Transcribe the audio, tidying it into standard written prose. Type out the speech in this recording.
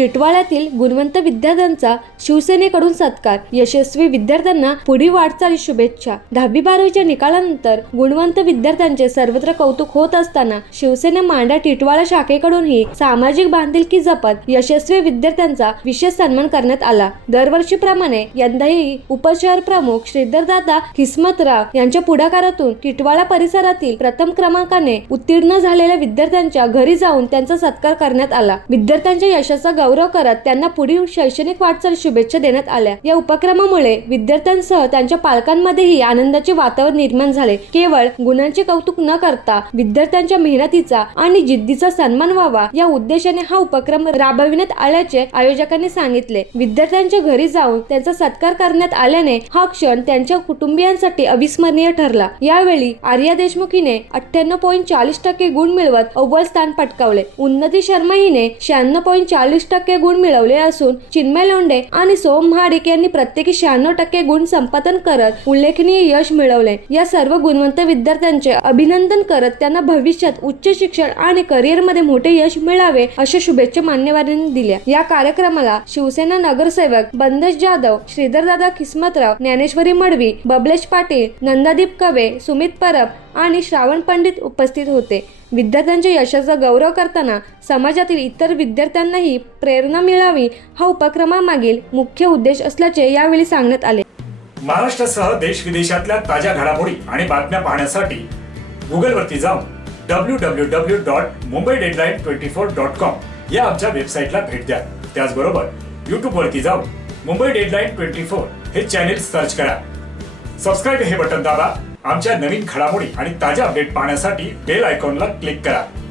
टिटवाळ्यातील गुणवंत विद्यार्थ्यांचा शिवसेनेकडून सत्कार, यशस्वी विद्यार्थ्यांना पुढील वाटचाली शुभेच्छा। 10वी-12वीच्या निकालानंतर गुणवंत विद्यार्थ्यांचे सर्वत्र कौतुक होत असताना शिवसेना मांडा टिटवाळा शाखेकडूनही सामाजिक बांधिलकी जपत यशस्वी विद्यार्थ्यांचा विशेष सन्मान करण्यात आला। दरवर्षीप्रमाणे यंदाही उपशहर प्रमुख श्रीधरदादा किस्मतराव यांच्या पुढाकारातून टिटवाळा परिसरातील प्रथम क्रमांकाने उत्तीर्ण झालेल्या विद्यार्थ्यांच्या घरी जाऊन त्यांचा सत्कार करण्यात आला। विद्यार्थ्यांच्या यशाचा गौरव करत त्यांना पुढील शैक्षणिक वाटचाल शुभेच्छा देण्यात आल्या। या उपक्रमामुळे विद्यार्थ्यांसह त्यांच्या पालकांमध्येही आनंदाचे वातावरण निर्माण झाले। केवळ गुणांचे कौतुक न करता विद्यार्थ्यांच्या मेहनतीचा आणि जिद्दीचा सन्मान व्हावा या उद्देशाने हा उपक्रम राबविण्यात आल्याचे आयोजकांनी सांगितले। विद्यार्थ्यांच्या घरी जाऊन त्यांचा सत्कार करण्यात आल्याने हा क्षण त्यांच्या कुटुंबियांसाठी अविस्मरणीय ठरला। यावेळी आर्या देशमुख हिने 98.40% गुण मिळवत अव्वल स्थान पटकावले। उन्नती शर्मा हिने 96.40% गुण मिळवले असून चिन्मय लोंढे आणि सोहम महाडिक यांनी प्रत्येकी 96% गुण संपादन करत उल्लेखनीय यश मिळवले। या सर्व गुणवंत विद्यार्थ्यांचे अभिनंदन करत त्यांना भविष्यात उच्च शिक्षण आणि करिअर मध्ये मोठे यश मिळावे अशा शुभेच्छा मान्यवरांनी दिल्या। या कार्यक्रमाला शिवसेना नगरसेवक बंदश जाधव, श्रीधरदादा किस्मतराव, ज्ञानेश्वरी मडवी, बबलेश पाटील, नंदादीप कवे, सुमित परब आणि श्रावण पंडित उपस्थित होते। विद्यार्थ्यांच्या यशाचा गौरव करताना समाजातील इतर विद्यार्थ्यांनाही प्रेरणा मिळावी हा उपक्रमामागील मुख्य उद्देश असल्याचे यावेळी सांगण्यात आले। महाराष्ट्रासह देश विदेशातल्या ताज्या घडामोडी आणि बातम्या पाहण्यासाठी गुगलवरती जाऊन www.mumbaideadline24.com या आमच्या वेबसाईटला भेट द्या। त्याचबरोबर यूट्यूबवरती जाऊन मुंबई डेडलाईन 24 हे चॅनेल सर्च करा। सबस्क्राईब हे बटन दाबा। आमच्या नवीन घडामोडी आणि ताज्या अपडेट पाहण्यासाठी बेल आयकॉनला क्लिक करा।